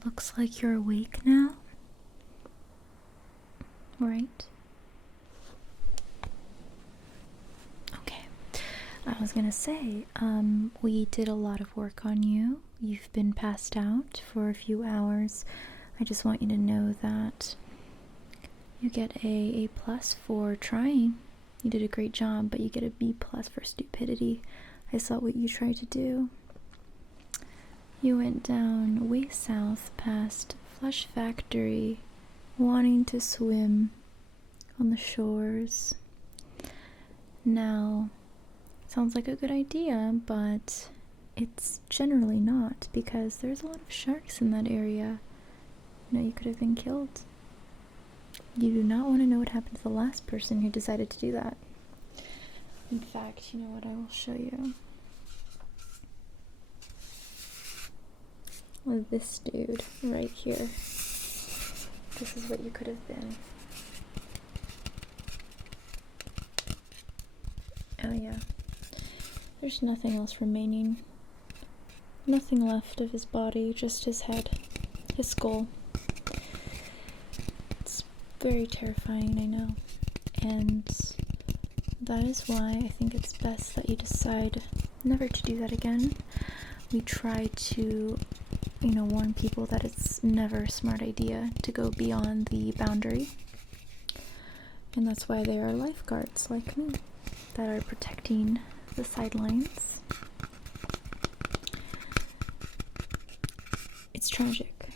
it looks like you're awake now, right? Okay. I was gonna say, we did a lot of work on you. You've been passed out for a few hours. I just want you to know that you get a plus for trying. You did a great job, but you get a B plus for stupidity. I saw what you tried to do. You went down way south past Flush Factory, wanting to swim on the shores. Now, sounds like a good idea, but it's generally not, because there's a lot of sharks in that area. You know, you could have been killed. You do not want to know what happened to the last person who decided to do that. In fact, you know what, I will show you. With this dude right here. This is what you could have been. Oh yeah. There's nothing else remaining. Nothing left of his body, just his head. His skull. It's very terrifying, I know. And that is why I think it's best that you decide never to do that again. We try to, you know, warn people that it's never a smart idea to go beyond the boundary. And that's why there are lifeguards like me that are protecting the sidelines. It's tragic.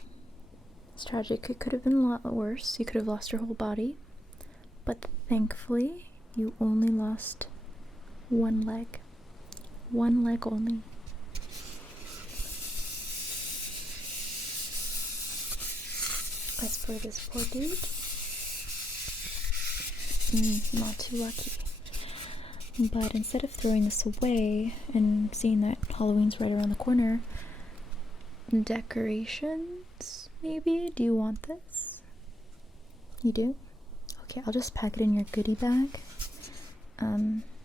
It's tragic. It could have been a lot worse. You could have lost your whole body. But thankfully, you only lost one leg. One leg only. As for this poor dude, not too lucky. But instead of throwing this away and seeing that Halloween's right around the corner, decorations, maybe? Do you want this? You do? Okay, I'll just pack it in your goodie bag.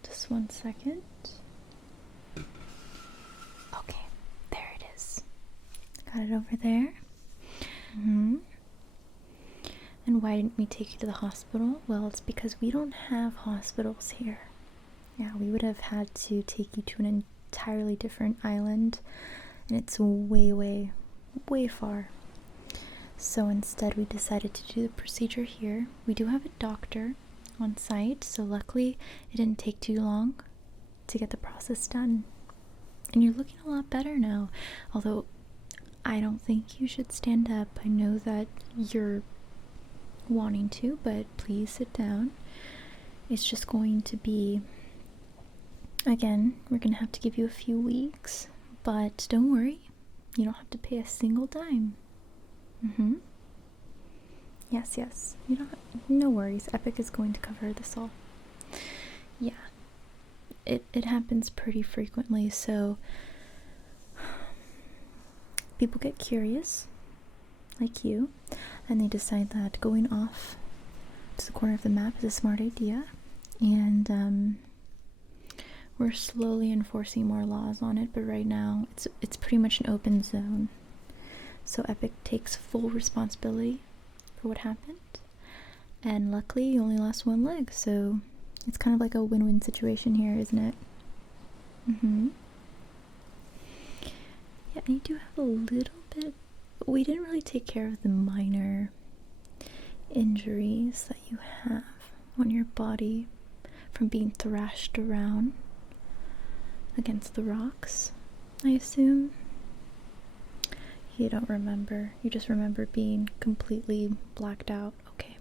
Just 1 second. Okay, there it is. Got it over there. And why didn't we take you to the hospital? Well, it's because we don't have hospitals here. Yeah, we would have had to take you to an entirely different island, and it's way, way, way far. So instead we decided to do the procedure here. We do have a doctor on site, so luckily it didn't take too long to get the process done. And you're looking a lot better now, although I don't think you should stand up. I know that you're wanting to, but please sit down. It's just going to be, again, we're gonna have to give you a few weeks, but don't worry, you don't have to pay a single dime. Yes, you don't have, no worries. Epic is going to cover this all. Yeah, it happens pretty frequently, so people get curious, like you, and they decide that going off to the corner of the map is a smart idea, and we're slowly enforcing more laws on it, but right now it's pretty much an open zone. So Epic takes full responsibility for what happened, and luckily you only lost one leg, so it's kind of like a win-win situation here, isn't it? Yeah, and you do have a little bit, but we didn't really take care of the minor injuries that you have on your body from being thrashed around against the rocks, I assume. You don't remember. You just remember being completely blacked out. Okay.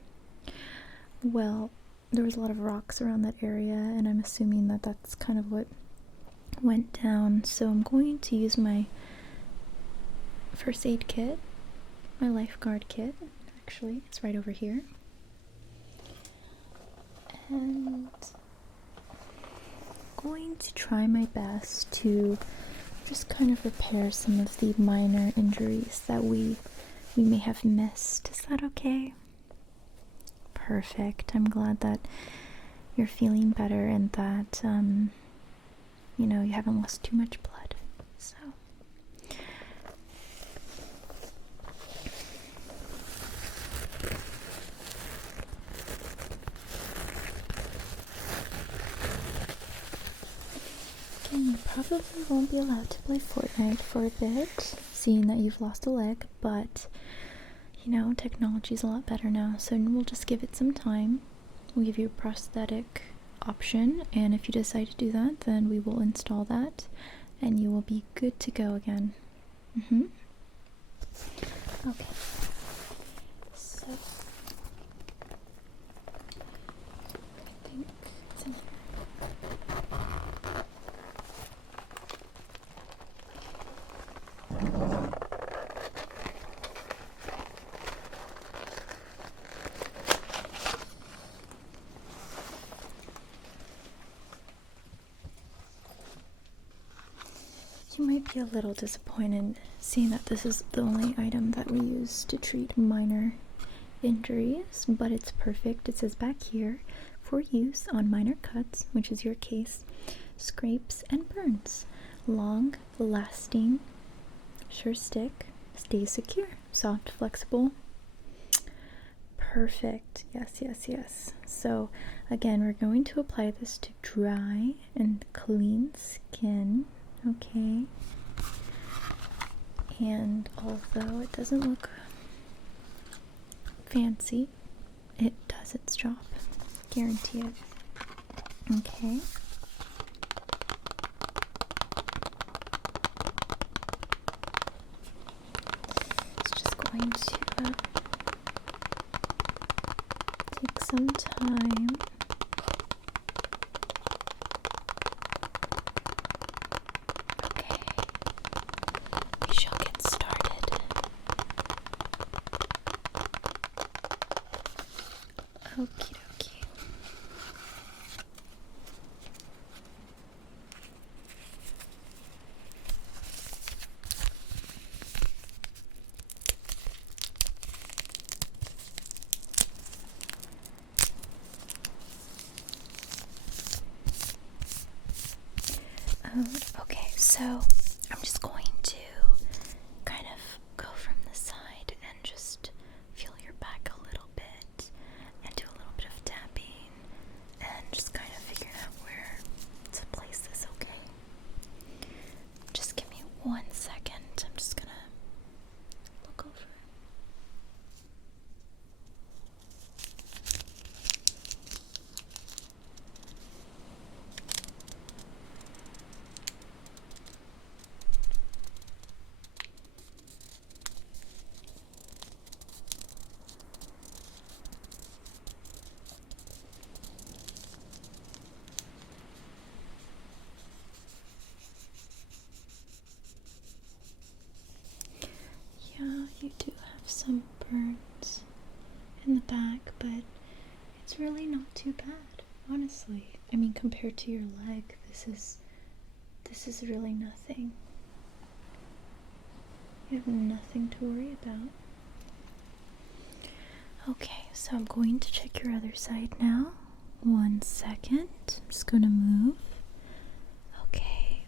Well, there was a lot of rocks around that area, and I'm assuming that that's kind of what went down. So I'm going to use my first aid kit, my lifeguard kit. Actually, it's right over here. And I'm going to try my best to just kind of repair some of the minor injuries that we may have missed. Is that okay? Perfect. I'm glad that you're feeling better and that, you know, you haven't lost too much blood. So, probably won't be allowed to play Fortnite for a bit, seeing that you've lost a leg, but you know, technology's a lot better now, so we'll just give it some time. We'll give you a prosthetic option, and if you decide to do that, then we will install that, and you will be good to go again. Okay. So, I think it's in here. You might be a little disappointed seeing that this is the only item that we use to treat minor injuries, but it's perfect. It says back here, for use on minor cuts, which is your case, scrapes and burns. Long lasting, sure stick, stays secure, soft, flexible. Perfect. Yes. So again, we're going to apply this to dry and clean skin. Okay, and although it doesn't look fancy, it does its job. Guarantee it. Okay. It's just going to take some time. Okie dokie. Okay, so I'm just going to kind of go from the side and just feel your back a little bit and do a little bit of tapping and just kind of figure out where to place this, okay? Just give me 1 second. I'm just gonna look over. Yeah, you do have some burns in the back, but it's really not too bad, honestly. I mean, compared to your leg, this is really nothing. You have nothing to worry about. Okay, so I'm going to check your other side now. 1 second. I'm just gonna move. Okay.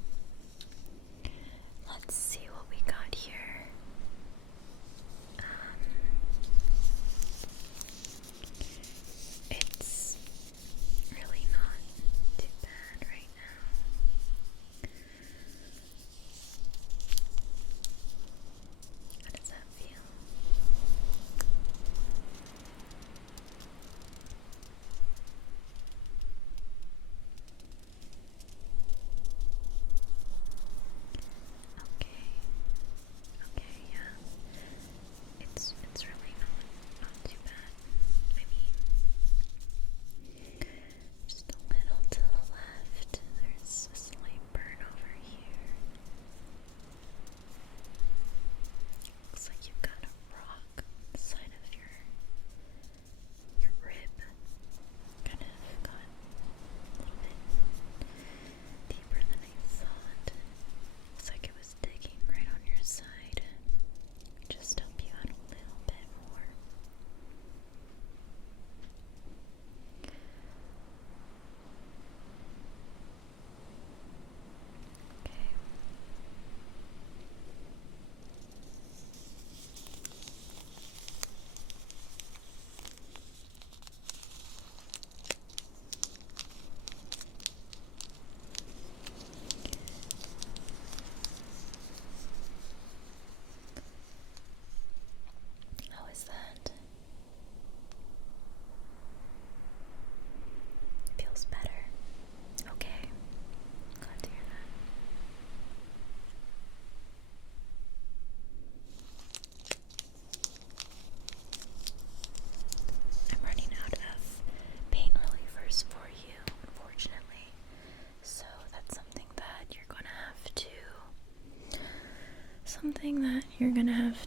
Let's see what we got here. It's really not too bad right now. How does that feel?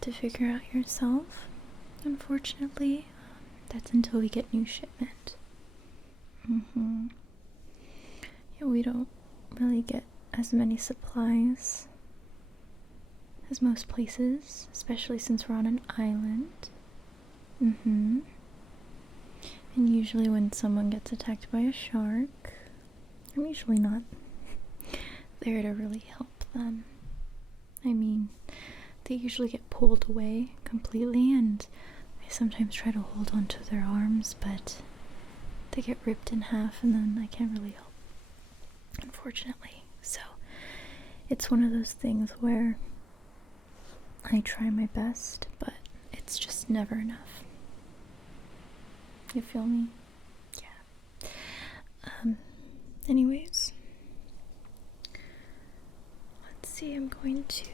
to figure out yourself, unfortunately. That's until we get new shipment. Yeah, we don't really get as many supplies as most places, especially since we're on an island. And usually when someone gets attacked by a shark, I'm usually not there to really help them. I mean, they usually get pulled away completely, and I sometimes try to hold onto their arms, but they get ripped in half and then I can't really help, unfortunately. So it's one of those things where I try my best, but it's just never enough. You feel me? Yeah. Anyways, let's see, I'm going to